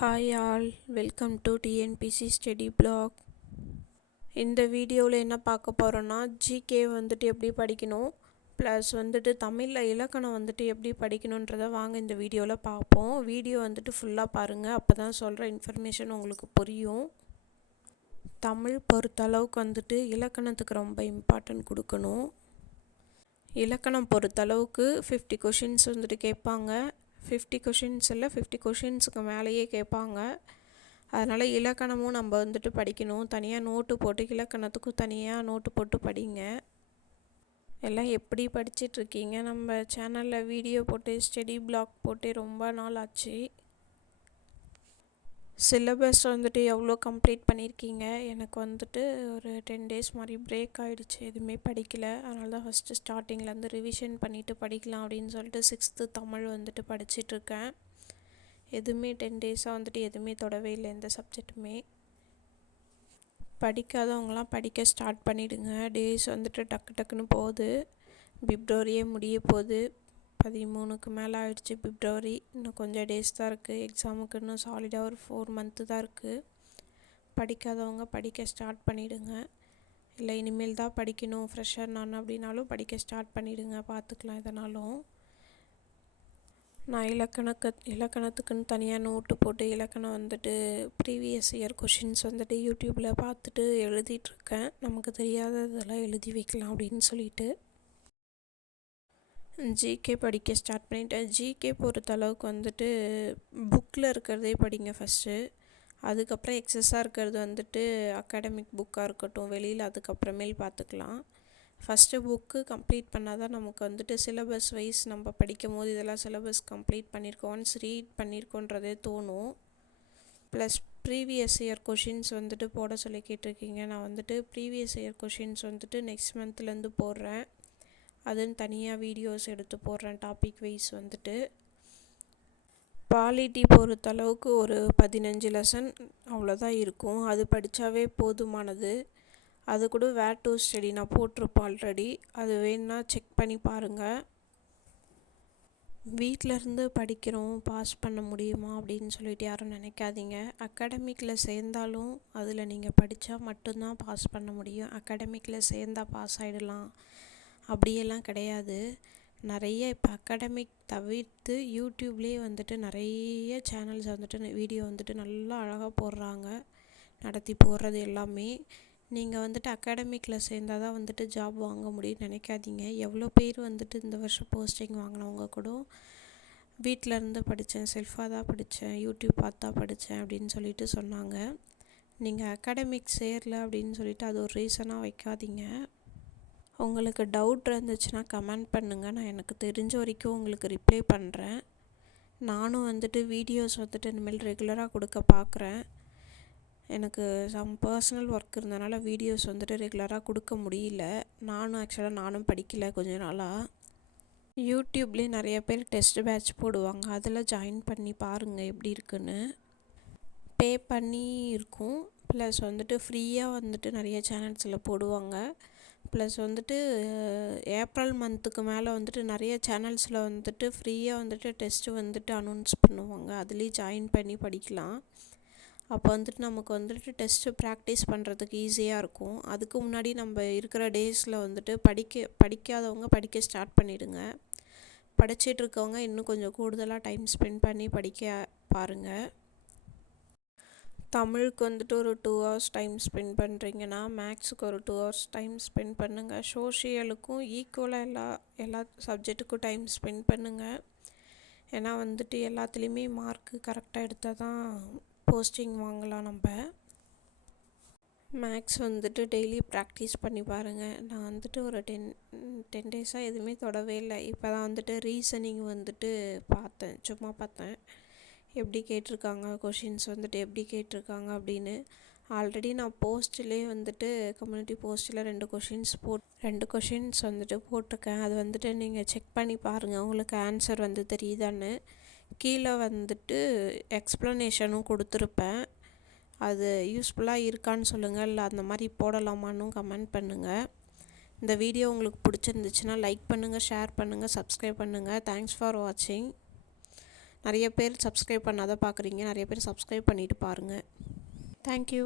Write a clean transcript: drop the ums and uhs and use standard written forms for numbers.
Hi all, welcome to TNPSC study block. இந்த வீடியோவில் என்ன பார்க்க போகிறோன்னா, ஜிகே எப்படி படிக்கணும், ப்ளஸ் தமிழில் இலக்கணம் எப்படி படிக்கணுன்றதை வாங்க இந்த வீடியோவில் பார்ப்போம். வீடியோ ஃபுல்லாக பாருங்கள், அப்போ தான் சொல்கிற இன்ஃபர்மேஷன் உங்களுக்கு புரியும். தமிழ் பொறுத்தளவுக்கு இலக்கணத்துக்கு ரொம்ப இம்பார்ட்டன்ட் கொடுக்கணும். இலக்கணம் பொறுத்தளவுக்கு 50 கொஷின்ஸ் கேட்பாங்க. 50 கொஷின்ஸ் இல்லை, 50 கொஷின்ஸுக்கு மேலேயே கேட்பாங்க. அதனால் இலக்கணமும் நம்ம படிக்கணும். தனியாக நோட்டு போட்டு, இலக்கணத்துக்கும் தனியாக நோட்டு போட்டு படிங்க. எல்லாம் எப்படி படிச்சிட்ருக்கீங்க? நம்ம சேனலில் வீடியோ போட்டு ஸ்டடி பிளாக் போட்டு ரொம்ப நாள் ஆச்சு. சிலபஸ் எவ்வளோ கம்ப்ளீட் பண்ணியிருக்கீங்க? எனக்கு ஒரு 10 days மாதிரி பிரேக் ஆகிடுச்சு, எதுவுமே படிக்கலை. அதனால தான் ஃபஸ்ட்டு ஸ்டார்டிங்லேருந்து ரிவிஷன் பண்ணிவிட்டு படிக்கலாம் அப்படின்னு சொல்லிட்டு 6th தமிழ் படிச்சிட்ருக்கேன். எதுவுமே 10 days-ஆக எதுவுமே தொடவே இல்லை, எந்த சப்ஜெக்ட்டுமே. படிக்காதவங்களாம் படிக்க ஸ்டார்ட் பண்ணிவிடுங்க. டேஸ் டக்கு டக்குன்னு போகுது. பிப்ரவரியே முடிய போகுது. 13க்கு மேலே ஆகிடுச்சு பிப்ரவரி. இன்னும் கொஞ்சம் டேஸ் தான் இருக்குது. எக்ஸாமுக்கு இன்னும் சாலிடாக ஒரு 4 month தான் இருக்குது. படிக்காதவங்க படிக்க ஸ்டார்ட் பண்ணிவிடுங்க. இல்லை இனிமேல் தான் படிக்கணும், ஃப்ரெஷர் நான் அப்படின்னாலும் படிக்க ஸ்டார்ட் பண்ணிவிடுங்க, பார்த்துக்கலாம் எதனாலும். நான் இலக்கணத்துக்குன்னு தனியாக நோட்டு போட்டு இலக்கணம் ப்ரீவியஸ் இயர் கொஷின்ஸ் யூடியூப்பில் பார்த்துட்டு எழுதிட்டுருக்கேன். நமக்கு தெரியாததெல்லாம் எழுதி வைக்கலாம் அப்படின்னு சொல்லிட்டு. ஜிகே படிக்க ஸ்டார்ட் பண்ணிட்டேன். ஜிகே பொறுத்தளவுக்கு புக்கில் இருக்கிறதே படிங்க ஃபஸ்ட்டு. அதுக்கப்புறம் எக்ஸஸாக இருக்கிறது அகாடமிக் புக்காக இருக்கட்டும், வெளியில் அதுக்கப்புறமேல் பார்த்துக்கலாம். ஃபஸ்ட்டு புக்கு கம்ப்ளீட் பண்ணால் தான் நமக்கு சிலபஸ் வைஸ் நம்ம படிக்கும் போது இதெல்லாம் சிலபஸ் கம்ப்ளீட் பண்ணியிருக்கோம், ஒன்ஸ் ரீட் பண்ணியிருக்கோன்றதே தோணும். ப்ளஸ் ப்ரீவியஸ் இயர் கொஷின்ஸ் போட சொல்லி கேட்டிருக்கீங்க. நான் ப்ரீவியஸ் இயர் கொஷின்ஸ் நெக்ஸ்ட் மந்த்லேருந்து போடுறேன். அதுன்னு தனியாக வீடியோஸ் எடுத்து போடுறேன், டாபிக் வைஸ் பாலிட்டி பொறுத்தளவுக்கு ஒரு 15 லெசன் அவ்வளோதான் இருக்கும். அது படித்தாவே போதுமானது. அது கூட வேர் டு ஸ்டடி நான் போட்டிருப்பேன் ஆல்ரெடி, அது வேணுன்னா செக் பண்ணி பாருங்கள். வீட்டிலருந்து படிக்கிறோம், பாஸ் பண்ண முடியுமா அப்படின்னு சொல்லிட்டு யாரும் நினைக்காதீங்க. அகாடமிக்கில் சேர்ந்தாலும் அதில் நீங்கள் படித்தா மட்டும்தான் பாஸ் பண்ண முடியும். அகாடமிக்கில் சேர்ந்தால் பாஸ் ஆகிடலாம் அப்படியெல்லாம் கிடையாது. நிறைய இப்போ அகாடமிக் தவிர்த்து யூடியூப்லேயே நிறைய சேனல்ஸ் வீடியோ நல்லா அழகாக போடுறாங்க, நடத்தி போடுறது எல்லாமே. நீங்கள் அகாடமிக்கில் சேர்ந்தால் தான் ஜாப் வாங்க முடியும்னு நினைக்காதீங்க. எவ்வளோ பேர் இந்த வருஷம் போஸ்டிங் வாங்கினவங்க கூட வீட்டிலருந்து படித்தேன், செல்ஃபாக தான் படித்தேன், யூடியூப் பார்த்தா படித்தேன் அப்படின்னு சொல்லிட்டு சொன்னாங்க. நீங்கள் அகாடமிக் சேரல அப்படின்னு சொல்லிட்டு அது ஒரு ரீசனாக வைக்காதீங்க. உங்களுக்கு டவுட் இருந்துச்சுன்னா கமெண்ட் பண்ணுங்கள், நான் எனக்கு தெரிஞ்ச வரைக்கும் உங்களுக்கு ரிப்ளை பண்ணுறேன். நானும் வீடியோஸ் இனிமேல் ரெகுலராக கொடுக்க பார்க்குறேன். எனக்கு சம் பர்சனல் ஒர்க் இருந்தனால வீடியோஸ் ரெகுலராக கொடுக்க முடியல. நானும் படிக்கலை கொஞ்ச நாளாக. யூடியூப்லேயே நிறைய பேர் டெஸ்ட் பேட்ச் போடுவாங்க, அதில் ஜாயின் பண்ணி பாருங்கள் எப்படி இருக்குன்னு. பே பண்ணி இருக்கும், ப்ளஸ் ஃப்ரீயாக நிறைய சேனல்ஸில் போடுவாங்க. ப்ளஸ் ஏப்ரல் மந்த்துக்கு மேலே நிறைய சேனல்ஸில் ஃப்ரீயாக டெஸ்ட்டு அனௌன்ஸ் பண்ணுவாங்க. அதுலேயே ஜாயின் பண்ணி படிக்கலாம். அப்போ நமக்கு டெஸ்ட்டு ப்ராக்டிஸ் பண்ணுறதுக்கு ஈஸியாக இருக்கும். அதுக்கு முன்னாடி நம்ம இருக்கிற டேஸில் படிக்காதவங்க படிக்க ஸ்டார்ட் பண்ணிவிடுங்க. படிச்சிட்ருக்கவங்க இன்னும் கொஞ்சம் கூடுதலாக டைம் ஸ்பெண்ட் பண்ணி படிக்க பாருங்கள். தமிழுக்கு ஒரு 2 hours டைம் ஸ்பெண்ட் பண்ணுறீங்கன்னா மேக்ஸுக்கு ஒரு 2 hours டைம் ஸ்பெண்ட் பண்ணுங்கள். சோஷியலுக்கும் ஈக்குவலாக எல்லா சப்ஜெக்ட்டுக்கும் டைம் ஸ்பெண்ட் பண்ணுங்கள். ஏன்னா எல்லாத்துலேயுமே மார்க்கு கரெக்டாக எடுத்தால் தான் போஸ்டிங் வாங்கலாம். நம்ம மேக்ஸ் டெய்லி ப்ராக்டிஸ் பண்ணி பாருங்கள். நான் ஒரு 10 days-ஆக எதுவுமே தொடவே இல்லை. இப்போ தான் ரீசனிங் பார்த்தேன், சும்மா பார்த்தேன் எப்படி கேட்டிருக்காங்க, கொஷின்ஸ் எப்படி கேட்டிருக்காங்க அப்படின்னு. ஆல்ரெடி நான் போஸ்ட்லேயே கம்யூனிட்டி போஸ்ட்டில் 2 கொஷின்ஸ் போட்டிருக்கேன். அது நீங்கள் செக் பண்ணி பாருங்கள், உங்களுக்கு ஆன்சர் தெரியுதான்னு. கீழே எக்ஸ்ப்ளனேஷனும் கொடுத்துருப்பேன். அது யூஸ்ஃபுல்லாக இருக்கான்னு சொல்லுங்கள், இல்லை அந்த மாதிரி போடலாமான்னு கமெண்ட் பண்ணுங்கள். இந்த வீடியோ உங்களுக்கு பிடிச்சிருந்துச்சுன்னா லைக் பண்ணுங்கள், ஷேர் பண்ணுங்கள், சப்ஸ்கிரைப் பண்ணுங்கள். தேங்க்ஸ் ஃபார் வாட்சிங். நிறைய பேர் சப்ஸ்கிரைப் பண்ணாத பார்க்குறீங்க, நிறைய பேர் சப்ஸ்கிரைப் பண்ணிவிட்டு பாருங்கள். தேங்க்யூ.